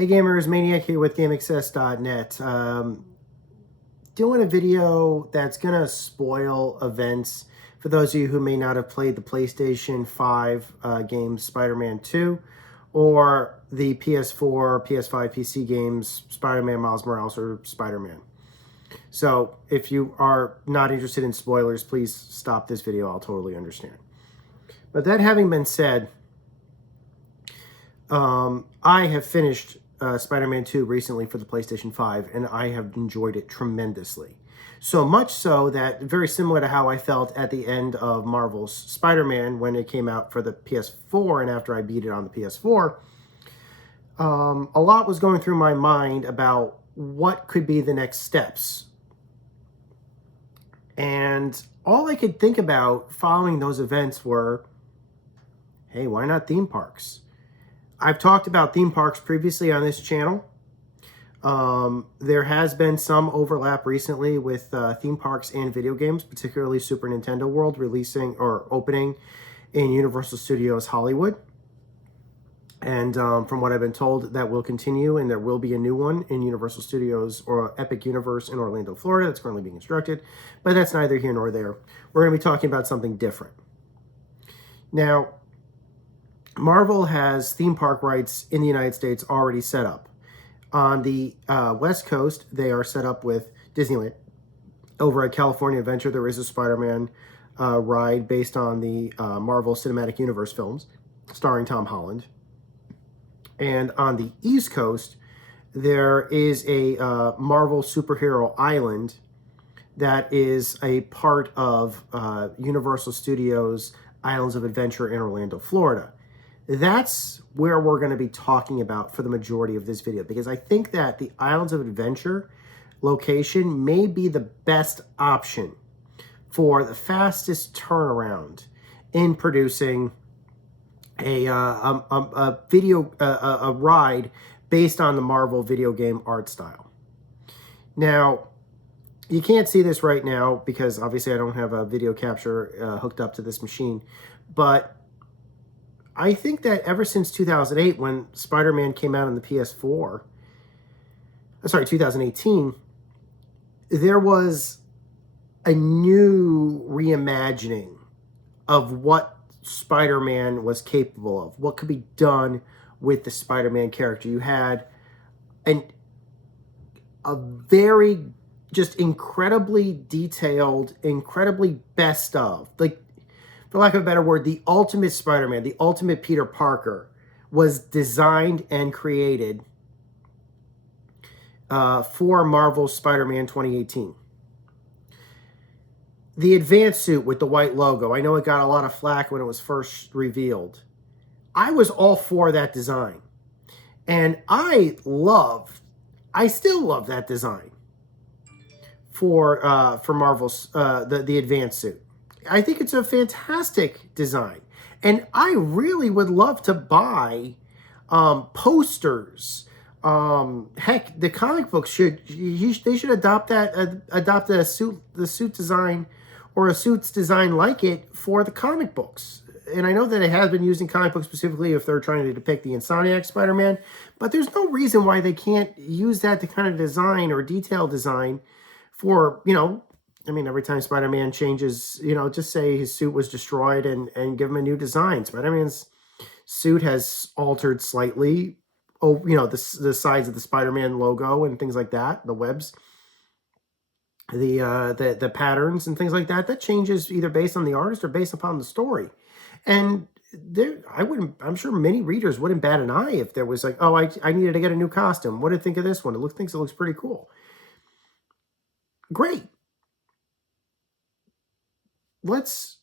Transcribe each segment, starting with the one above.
Hey gamers, Maniac here with GameAccess.net. Doing a video that's going to spoil events for those of you who may not have played the PlayStation 5 game Spider-Man 2 or the PS4, PS5, PC games Spider-Man Miles Morales or Spider-Man. So if you are not interested in spoilers, please stop this video. I'll totally understand. But that having been said, I have finished Spider-Man 2 recently for the PlayStation 5, and I have enjoyed it tremendously. So much so that, very similar to how I felt at the end of Marvel's Spider-Man when it came out for the PS4 and after I beat it on the PS4, a lot was going through my mind about what could be the next steps. And all I could think about following those events were, hey, why not theme parks? I've talked about theme parks previously on this channel. There has been some overlap recently with theme parks and video games, particularly Super Nintendo World releasing or opening in Universal Studios Hollywood. And from what I've been told, that will continue, and there will be a new one in Universal Studios or Epic Universe in Orlando, Florida that's currently being constructed. But that's neither here nor there. We're going to be talking about something different. Now, Marvel has theme park rights in the United States already set up. On the West Coast, they are set up with Disneyland. Over at California Adventure, there is a Spider-Man ride based on the Marvel Cinematic Universe films, starring Tom Holland. And on the East Coast, there is a Marvel Superhero Island that is a part of Universal Studios Islands of Adventure in Orlando, Florida. That's where we're going to be talking about for the majority of this video, because I think that the Islands of Adventure location may be the best option for the fastest turnaround in producing a ride based on the Marvel video game art style. Now, you can't see this right now because obviously I don't have a video capture hooked up to this machine, but I think that ever since 2008, when Spider-Man came out on the PS4, 2018, there was a new reimagining of what Spider-Man was capable of, what could be done with the Spider-Man character. You had a very just incredibly detailed, incredibly best of, like, for lack of a better word, the ultimate Spider-Man, the ultimate Peter Parker, was designed and created for Marvel's Spider-Man 2018. The advanced suit with the white logo, I know it got a lot of flack when it was first revealed. I was all for that design. And I still love that design for Marvel's, the advanced suit. I think it's a fantastic design. And I really would love to buy posters. Heck, the comic books they should adopt the suit design or a suit's design like it for the comic books. And I know that it has been used in comic books specifically if they're trying to depict the Insomniac Spider-Man, but there's no reason why they can't use that to kind of design or detail design for, I mean, every time Spider-Man changes, just say his suit was destroyed and give him a new design. Spider-Man's suit has altered slightly. Oh, the sides of the Spider-Man logo and things like that, the webs, the patterns and things like that. That changes either based on the artist or based upon the story. And I'm sure many readers wouldn't bat an eye if there was like, oh, I needed to get a new costume. What do you think of this one? Thinks it looks pretty cool. Great. Let's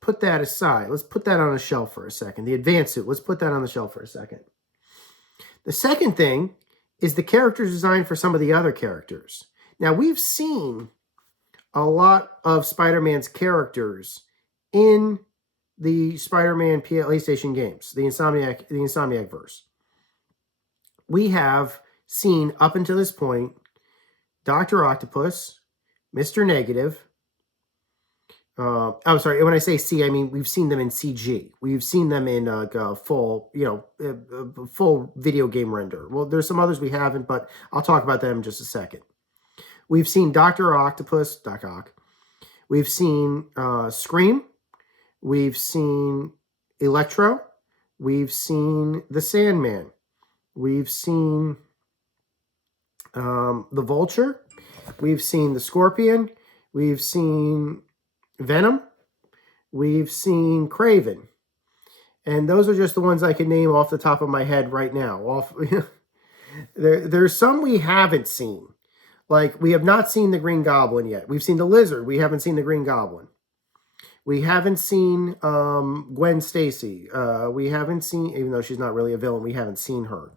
put that aside. Let's put that on a shelf for a second. The advanced suit, let's put that on the shelf for a second. The second thing is the character design for some of the other characters. Now, we've seen a lot of Spider-Man's characters in the Spider-Man PlayStation games, the Insomniac verse. We have seen, up until this point, Dr. Octopus, Mr. Negative, I'm sorry, when I say see, I mean we've seen them in CG. We've seen them in full, full video game render. Well, there's some others we haven't, but I'll talk about them in just a second. We've seen Dr. Octopus, Doc Ock. We've seen Scream. We've seen Electro. We've seen the Sandman. We've seen the Vulture. We've seen the Scorpion. We've seen Venom. We've seen Kraven. And those are just the ones I can name off the top of my head right now. There's some we haven't seen. Like, we have not seen the Green Goblin yet. We've seen the Lizard. We haven't seen the Green Goblin. We haven't seen Gwen Stacy. We haven't seen, even though she's not really a villain, we haven't seen her.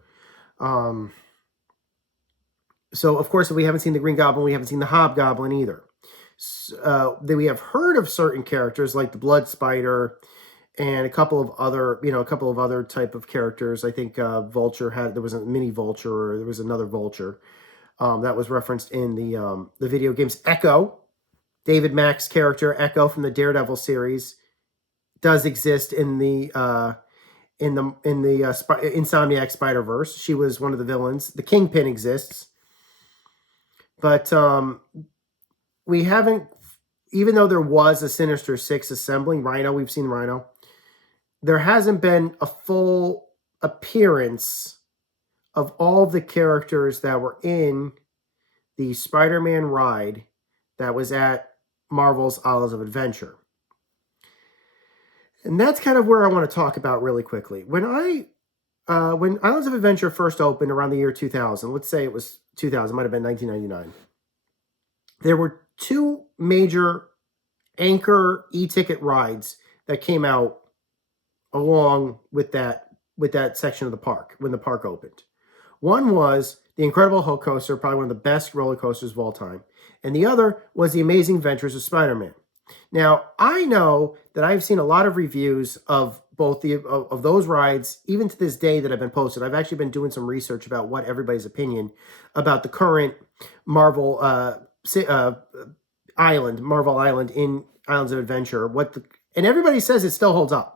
So, of course, if we haven't seen the Green Goblin, we haven't seen the Hobgoblin either. We have heard of certain characters like the Blood Spider and a couple of other type of characters. I think Vulture there was a mini Vulture, or there was another Vulture that was referenced in the video games. Echo, David Mack's character Echo from the Daredevil series, does exist in the Insomniac Spider-Verse. She was one of the villains. The Kingpin exists, but we haven't. Even though there was a Sinister Six assembling Rhino, we've seen Rhino. There hasn't been a full appearance of all of the characters that were in the Spider-Man ride that was at Marvel's Islands of Adventure. And that's kind of where I want to talk about really quickly. When Islands of Adventure first opened around the year 2000, let's say it was 2000, it might have been 1999, there were two major anchor e-ticket rides that came out along with that section of the park when the park opened. One was the Incredible Hulk Coaster, probably one of the best roller coasters of all time. And the other was the Amazing Adventures of Spider-Man. Now, I know that I've seen a lot of reviews of both of those rides, even to this day, that have been posted. I've actually been doing some research about what everybody's opinion about the current Marvel Island in Islands of Adventure. And everybody says it still holds up.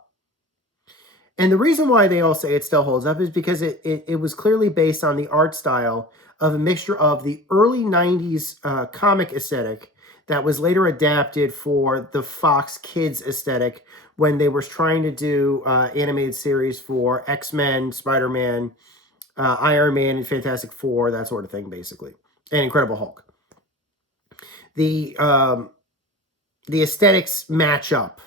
And the reason why they all say it still holds up is because it was clearly based on the art style of a mixture of the early 90s comic aesthetic that was later adapted for the Fox Kids aesthetic when they were trying to do animated series for X-Men, Spider-Man, Iron Man, and Fantastic Four, that sort of thing, basically, and Incredible Hulk. The aesthetics match up,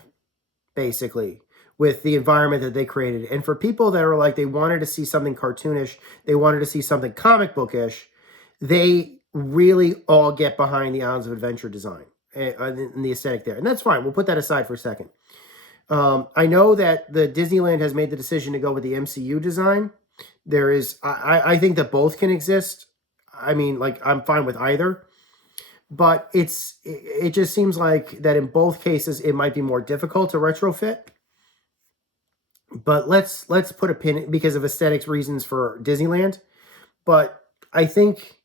basically, with the environment that they created. And for people that are like, they wanted to see something cartoonish, they wanted to see something comic bookish, they really all get behind the Islands of Adventure design and the aesthetic there. And that's fine. We'll put that aside for a second. I know that the Disneyland has made the decision to go with the MCU design. I think that both can exist. I mean, like, I'm fine with either. But it just seems like that in both cases, it might be more difficult to retrofit. But let's put a pin because of aesthetics reasons for Disneyland. But I think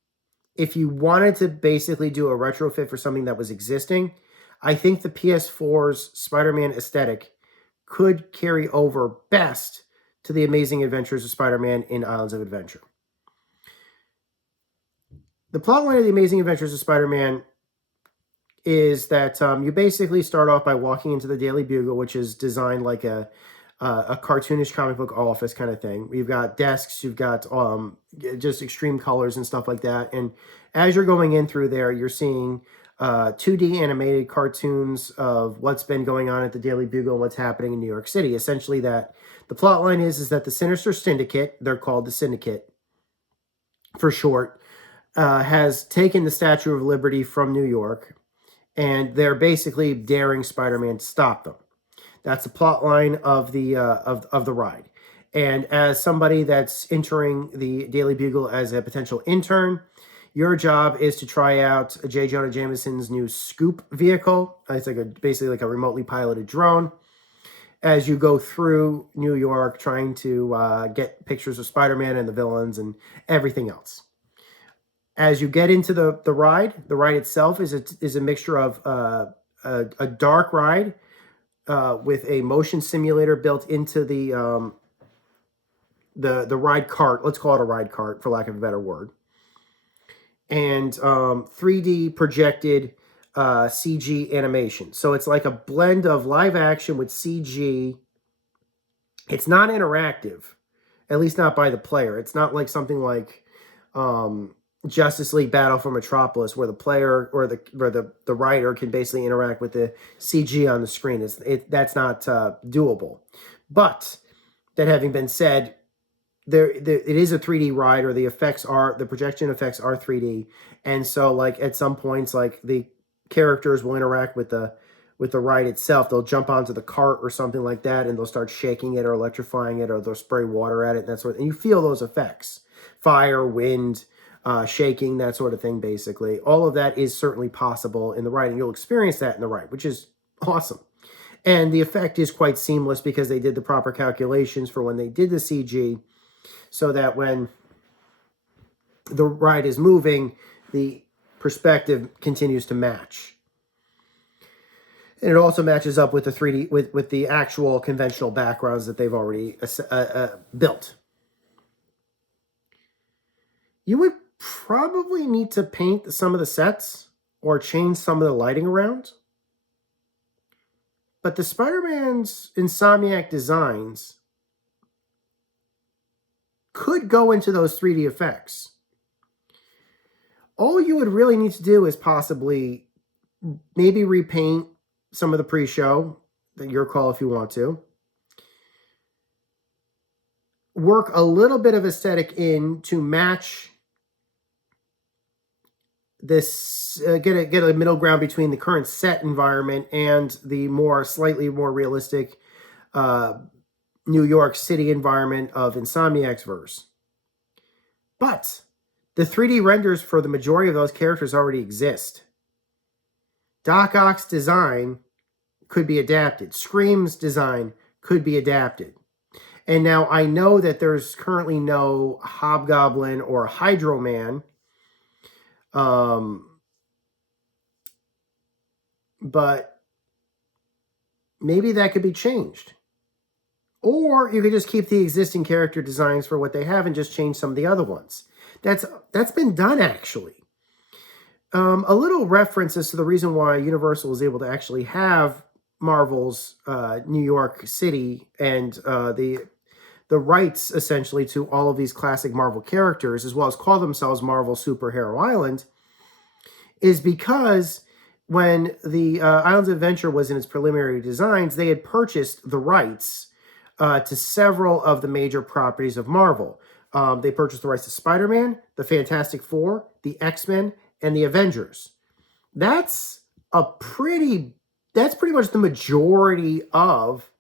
if you wanted to basically do a retrofit for something that was existing, I think the PS4's Spider-Man aesthetic could carry over best to the Amazing Adventures of Spider-Man in Islands of Adventure. The plotline of the Amazing Adventures of Spider-Man is that you basically start off by walking into the Daily Bugle, which is designed like a cartoonish comic book office kind of thing. You've got desks, you've got just extreme colors and stuff like that. And as you're going in through there, you're seeing 2D animated cartoons of what's been going on at the Daily Bugle and what's happening in New York City. Essentially, that the plot line is that the Sinister Syndicate, they're called the Syndicate for short, has taken the Statue of Liberty from New York, and they're basically daring Spider-Man to stop them. That's the plot line of the ride. And as somebody that's entering the Daily Bugle as a potential intern, your job is to try out J. Jonah Jameson's new Scoop vehicle. It's like basically like a remotely piloted drone. As you go through New York, trying to get pictures of Spider-Man and the villains and everything else. As you get into the ride itself is a mixture of a dark ride with a motion simulator built into the ride cart. Let's call it a ride cart, for lack of a better word. And 3D projected CG animation. So it's like a blend of live action with CG. It's not interactive, at least not by the player. It's not like something like Justice League Battle for Metropolis, where the player or the writer can basically interact with the CG on the screen. That's not doable. But that having been said, it is a 3D ride, or the projection effects are 3D, and so like at some points, like the characters will interact with the ride itself. They'll jump onto the cart or something like that, and they'll start shaking it or electrifying it, or they'll spray water at it, and that sort of, and you feel those effects: fire, wind, shaking, that sort of thing. Basically, all of that is certainly possible in the ride, and you'll experience that in the ride, which is awesome. And the effect is quite seamless because they did the proper calculations for when they did the CG, so that when the ride is moving, the perspective continues to match. And it also matches up with the 3D, with the actual conventional backgrounds that they've already built. You would probably need to paint some of the sets or change some of the lighting around. But the Spider-Man's Insomniac designs could go into those 3D effects. All you would really need to do is possibly maybe repaint some of the pre-show, that your call if you want to. Work a little bit of aesthetic in to match this, get a middle ground between the current set environment and the slightly more realistic New York City environment of Insomniac's verse. But the 3D renders for the majority of those characters already exist. Doc Ock's design could be adapted. Scream's design could be adapted. And now I know that there's currently no Hobgoblin or Hydro Man. But maybe that could be changed. Or you could just keep the existing character designs for what they have and just change some of the other ones. That's been done, actually. A little reference as to the reason why Universal was able to actually have Marvel's New York City and the rights, essentially, to all of these classic Marvel characters, as well as call themselves Marvel Superhero Island, is because when the Islands of Adventure was in its preliminary designs, they had purchased the rights to several of the major properties of Marvel. They purchased the rights to Spider-Man, the Fantastic Four, the X-Men, and the Avengers. That's pretty much the majority of,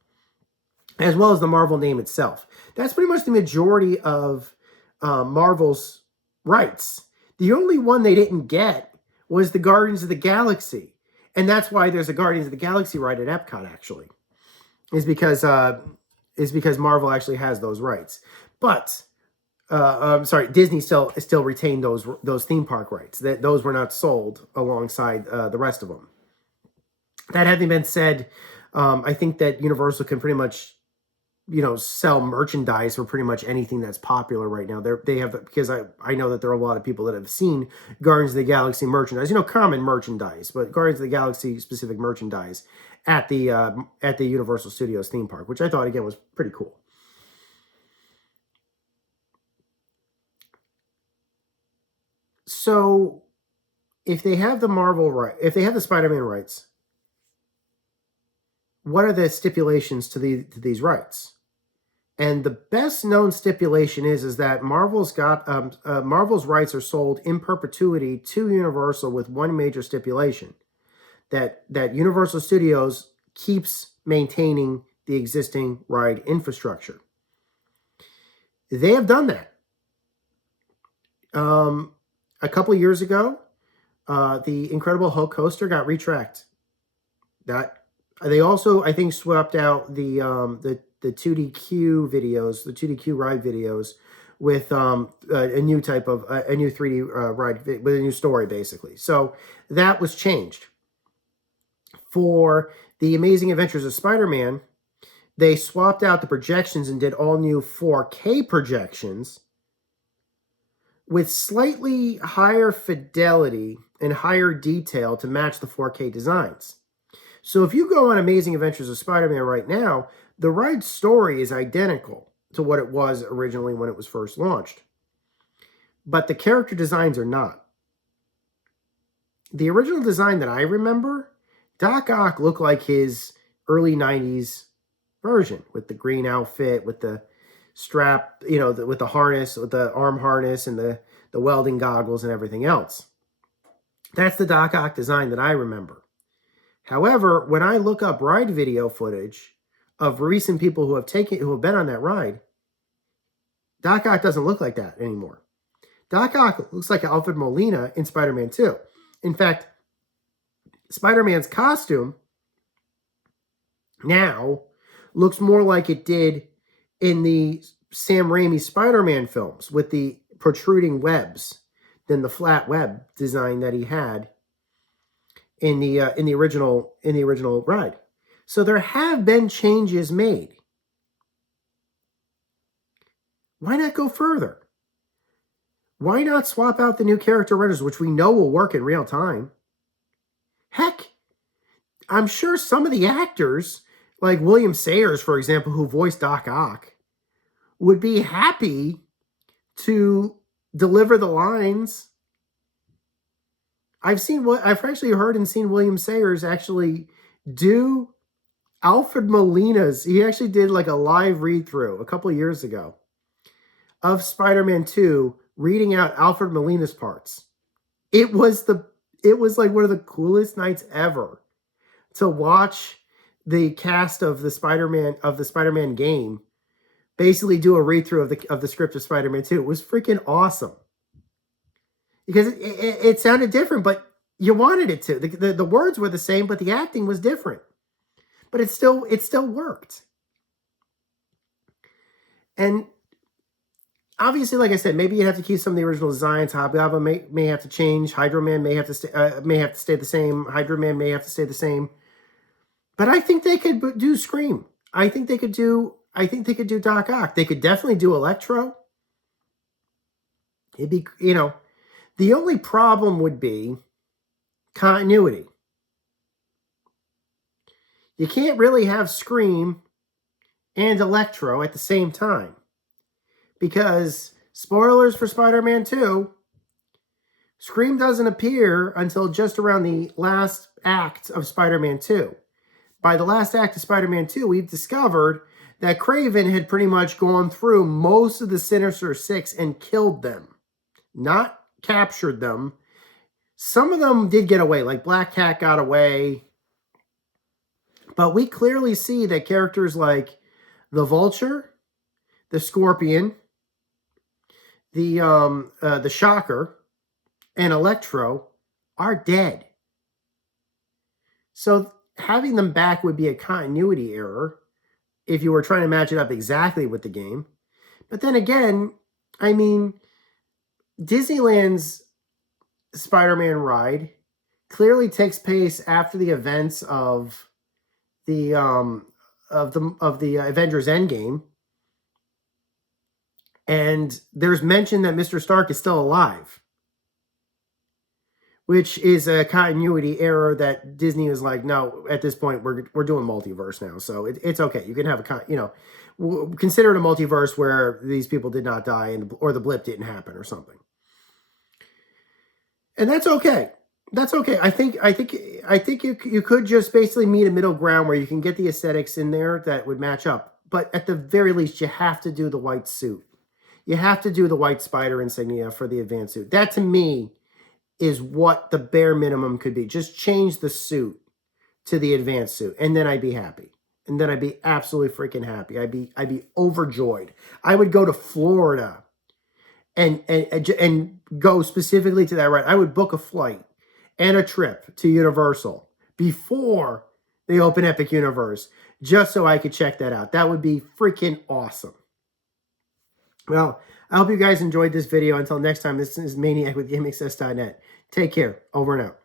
as well as the Marvel name itself. That's pretty much the majority of Marvel's rights. The only one they didn't get was the Guardians of the Galaxy. And that's why there's a Guardians of the Galaxy ride at Epcot, actually. Is because Marvel actually has those rights. But Disney still retained those theme park rights. Those were not sold alongside the rest of them. That having been said, I think that Universal can pretty much, sell merchandise for pretty much anything that's popular right now. They have, because I know that there are a lot of people that have seen Guardians of the Galaxy merchandise, common merchandise, but Guardians of the Galaxy specific merchandise at the Universal Studios theme park, which I thought again was pretty cool. So, if they have if they have the Spider-Man rights, what are the stipulations to these rights? And the best known stipulation is that Marvel's rights are sold in perpetuity to Universal with one major stipulation, that Universal Studios keeps maintaining the existing ride infrastructure. They have done that. A couple of years ago, the Incredible Hulk coaster got retracked. That they also, I think, swapped out the 2DQ videos, the 2DQ ride videos, with a new type of a new 3D ride with a new story, basically. So that was changed. For the Amazing Adventures of Spider-Man, they swapped out the projections and did all new 4K projections with slightly higher fidelity and higher detail to match the 4K designs. So if you go on Amazing Adventures of Spider-Man right now, the ride story is identical to what it was originally when it was first launched. But the character designs are not. The original design that I remember, Doc Ock looked like his early 90s version with the green outfit, with the strap, with the harness, with the arm harness and the welding goggles and everything else. That's the Doc Ock design that I remember. However, when I look up ride video footage of recent people who have been on that ride, Doc Ock doesn't look like that anymore. Doc Ock looks like Alfred Molina in Spider-Man 2. In fact, Spider-Man's costume now looks more like it did in the Sam Raimi Spider-Man films with the protruding webs than the flat web design that he had in the original ride. So there have been changes made. Why not go further? Why not swap out the new character renders, which we know will work in real time? Heck, I'm sure some of the actors, like William Sayers, for example, who voiced Doc Ock, would be happy to deliver the lines. I've actually heard and seen William Sayers actually do Alfred Molina's. He actually did like a live read-through a couple of years ago of Spider-Man 2, reading out Alfred Molina's parts. It was like one of the coolest nights ever to watch the cast of the Spider-Man game basically do a read-through of the script of Spider-Man 2. It was freaking awesome. Because it sounded different, but you wanted it to. The words were the same, but the acting was different. But it still worked. And obviously, like I said, maybe you have to keep some of the original designs. Hobgoblin may have to change. Hydro Man may have to stay the same. Hydro Man may have to stay the same. But I think they could do Scream. I think they could do Doc Ock. They could definitely do Electro. It'd be, the only problem would be continuity. You can't really have Scream and Electro at the same time. Because, spoilers for Spider-Man 2, Scream doesn't appear until just around the last act of Spider-Man 2. By the last act of Spider-Man 2, we've discovered that Kraven had pretty much gone through most of the Sinister Six and killed them. Not captured them. Some of them did get away, like Black Cat got away. But we clearly see that characters like the Vulture, the Scorpion, the Shocker, and Electro are dead. So having them back would be a continuity error if you were trying to match it up exactly with the game. But then again, I mean, Disneyland's Spider-Man ride clearly takes place after the events of the Avengers Endgame. And there's mention that Mr. Stark is still alive, which is a continuity error that Disney is like, no, at this point, we're doing multiverse now. So it's okay. You can have consider it a multiverse where these people did not die or the blip didn't happen or something. And that's okay. That's okay. I think you could just basically meet a middle ground where you can get the aesthetics in there that would match up. But at the very least, you have to do the white suit. You have to do the white spider insignia for the advanced suit. That, to me, is what the bare minimum could be. Just change the suit to the advanced suit, and then I'd be happy. And then I'd be absolutely freaking happy. I'd be overjoyed. I would go to Florida and go specifically to that ride. I would book a flight and a trip to Universal before they open Epic Universe, just so I could check that out. That would be freaking awesome. Well, I hope you guys enjoyed this video. Until next time, this is Maniac with GameAccess.net. Take care. Over and out.